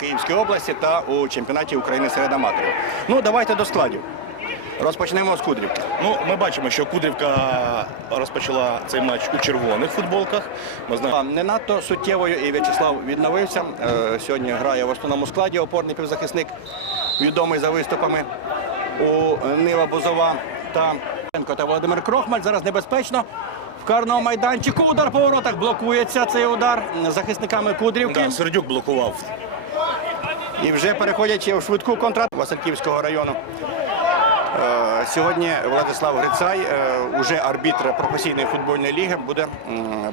Київської області та у чемпіонаті України серед аматорів. Ну, давайте до складів. Розпочнемо з Кудрівки. Ну, ми бачимо, що Кудрівка розпочала цей матч у червоних футболках. Ми знаємо, Не надто суттєвою і В'ячеслав відновився. Е, Сьогодні грає в основному складі опорний півзахисник, відомий за виступами у Нива Бузова та та Володимир Крохмаль. Зараз небезпечно. В карному майданчику удар по воротах блокується цей удар захисниками Кудрівки. да, Сердюк блокував. І вже переходячи в швидку контратаку Васильківського району. Е, Сьогодні Владислав Грицай, е, уже арбітр професійної футбольної ліги, буде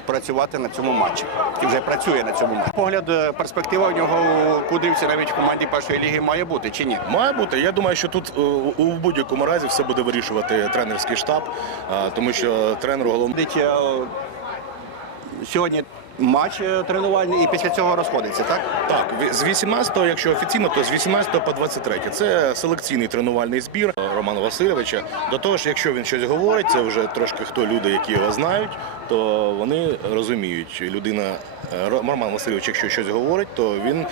працювати на цьому матчі. І вже працює на цьому матчі. Погляд, е, перспектива у нього у Кудрівці навіть в команді першої ліги має бути чи ні? Має бути. Я думаю, що тут у будь-якому разі все буде вирішувати тренерський штаб, тому що тренер головний. Сьогодні матч е, тренувальний і після цього розходиться, так? Так, з 18-го, якщо офіційно, то з 18 по 23. Це селекційний тренувальний збір Романа Васильовича. До того ж, якщо він щось говорить, це вже трошки хто люди, які його знають, то вони розуміють. Людина е, Роман Васильович, якщо щось говорить, то він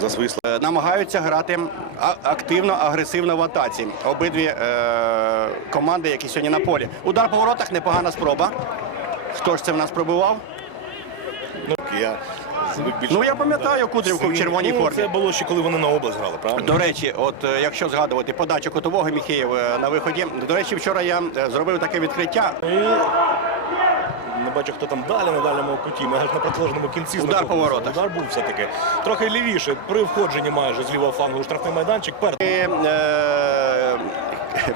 за свої слова. Е, намагаються грати активно, агресивно в атаці. Обидві е, команди, які сьогодні на полі. Удар по воротах, непогана спроба. Хто ж це в нас пробивав? Ну, я звик більше- Ну, я пам'ятаю Кудрівку в червоній ну, формі. Це було ще коли вони на область грали, правильно? До речі, от е, якщо згадувати подачу котового Міхеєв е, на виході. До речі, вчора я е, зробив таке відкриття. І не бачу, хто там далі на дальньому куті, майже на протилежному кінці. Удар по воротах. Удар був все-таки. Трохи лівіше, при входженні майже з лівого флангу у штрафний майданчик. Перед І, е,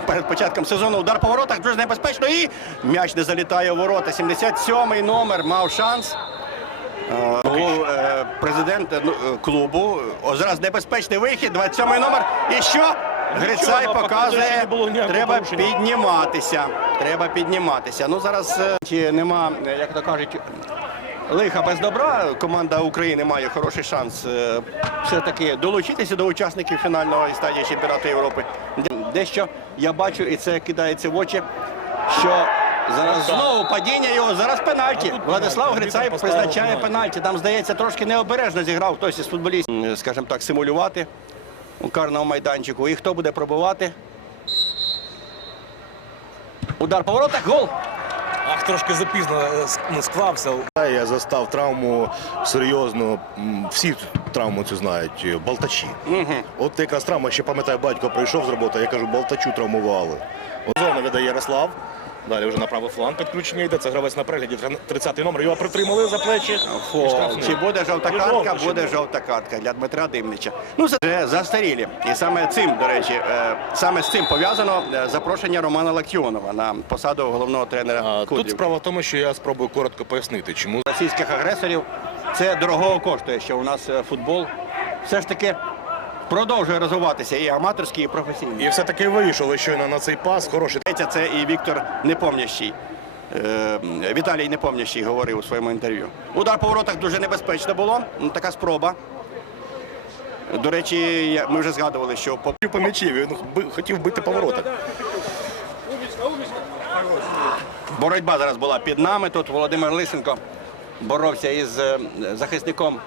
перед початком сезону удар по воротах дуже небезпечно і м'яч не залітає у ворота. 77-й номер мав шанс. Був, е, президент е, ну, е, клубу. Зараз небезпечний вихід, 27-й номер. І що? Грицай показує, треба підніматися. Треба підніматися. Ну зараз нема, як то кажуть, лиха без добра. Команда України має хороший шанс все-таки долучитися до учасників фінального стадії чемпіонату Європи. Дещо я бачу, і це кидається в очі, що зараз знову падіння його, зараз пенальті. Владислав Грицай призначає пенальті. пенальті. Там, здається, трошки необережно зіграв хтось із футболістів, скажімо так, симулювати у карному майданчику. І хто буде пробивати? Удар по воротах, гол. Ах, трошки запізно е, ну, склався. Я застав травму серйозну. Всі травму цю знають. е, Балтачі. От якраз травма, ще пам'ятаю, батько прийшов з роботи, я кажу, балтачу травмували. Зона видає Ярослав. Далі вже на правий фланг підключення йде. Це гравець на перегляді. 30-й номер. Його притримали за плечі. Фол. Штрафний. Чи буде жовта І картка? Буде буде. жовта картка для Дмитра Димнича. Ну, це вже застарілі. І саме цим, до речі, е, саме з цим пов'язано е, запрошення Романа Лактіонова на посаду головного тренера А, Тут справа в тому, що я спробую коротко пояснити, чому російських агресорів. Це дорогого коштує, що у нас е, футбол все ж таки продовжує розвиватися і аматорський, і професійний. І все-таки вийшов щойно на цей пас. Хороший Здається, Це і Віктор Непомнящий. Е, Віталій Непомнящий говорив у своєму інтерв'ю. Удар по воротах дуже небезпечно було. Ну, Така спроба. До речі, ми вже згадували, що по по м'ячі. Він хотів бити по воротах. боротьба зараз була під нами. Тут Володимир Лисенко боровся із е, захисником.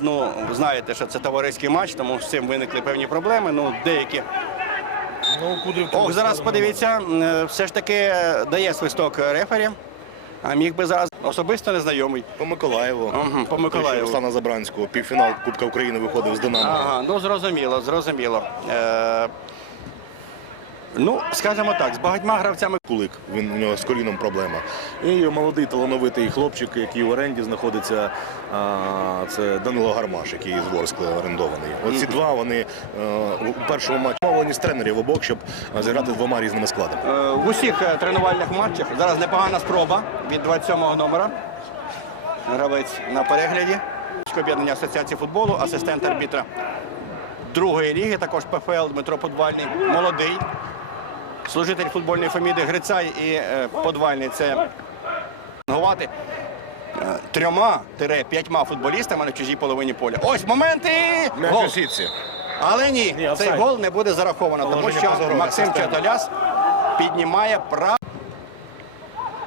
Ну, знаєте, що це товариський матч, тому з цим виникли певні проблеми. Ну, деякі Ну, куди Ох, зараз подивіться, е, все ж таки е, дає свисток рефері, а міг би зараз особисто незнайомий. По Миколаєву. Ага, по Миколаєву. Руслана Забранського. Півфінал Кубка України виходив з Динамо. Ага, ну зрозуміло, зрозуміло. Е, ну, скажімо так, з багатьма гравцями Кулик, він у нього з коліном проблема. І молодий талановитий хлопчик, який в оренді знаходиться, а, це Данило Гармаш, який з Ворскли орендований. Оці два вони е, у першому матчі мовлені з тренерів обох, щоб е, зіграти двома різними складами. е, в усіх тренувальних матчах. Зараз непогана спроба від 27-го номера. Гравець на перегляді. Об'єднання Асоціації футболу, асистент арбітра другої ліги, також ПФЛ Дмитро Подвальний, молодий. Служитель футбольної фамілії Грицай і е, Подвальний це гувати е, трьома-п'ятьма футболістами на чужій половині поля. Ось моменти! Гол. Але ні, Ні, цей гол не буде зараховано, тому що Максим. Чаталяс піднімає право.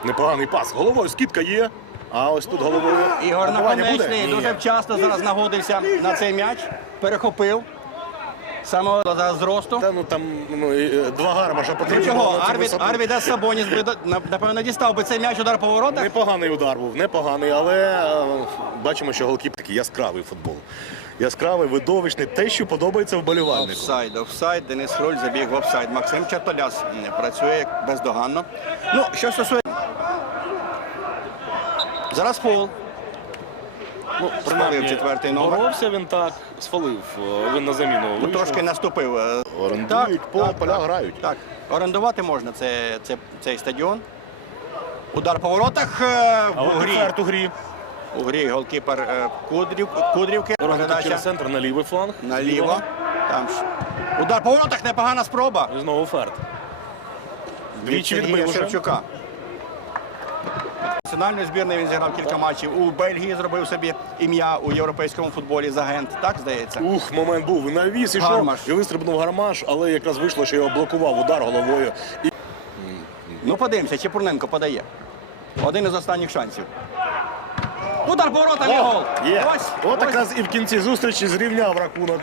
Непоганий пас. Головою скидка є. А ось тут головою Ігор? Наконечний дуже вчасно зараз нагодився на цей м'яч. перехопив. Самого за зросту. Та ну там ну, і, е, два гармаша потрібно. Нічого, було цю Арвід. Арвід Сабоніс би, до- на- напевно, дістав би цей м'яч удар по воротах. Непоганий удар був, непоганий, але е, бачимо, що голкіп такий яскравий футбол. Яскравий, видовищний, те, що подобається вболівальнику. Офсайд, офсайд, Денис Хруль забіг в офсайд. Максим Чертоляс м, працює бездоганно. Ну, що стосується. Зараз фол. Ну, Спалив четвертий номер. Боровся він так, спалив. е, Він на заміну вийшов. Трошки наступив. е, Орендують, по так, поля так, грають. Так, орендувати можна це, це, цей стадіон. Удар по воротах е, А в от грі. у грі. У грі голкіпер Кудрів, Кудрівки. Передача через центр на лівий фланг. наліво. Там ж. Удар по воротах, непогана спроба. І знову ферт. Двічі Від відбив Сергія уже. Шевчука. Національної збірної він зіграв кілька матчів. У Бельгії зробив собі ім'я у європейському футболі з агент. Так здається? Ух, момент був. Навіс ішов і вистрибнув гармаш, але якраз вийшло, що його блокував удар головою. І Ну подивимося, Чепурненко подає. Один із останніх шансів. Удар по воротам і гол. Є. Ось, От ось. якраз і в кінці зустрічі зрівняв рахунок.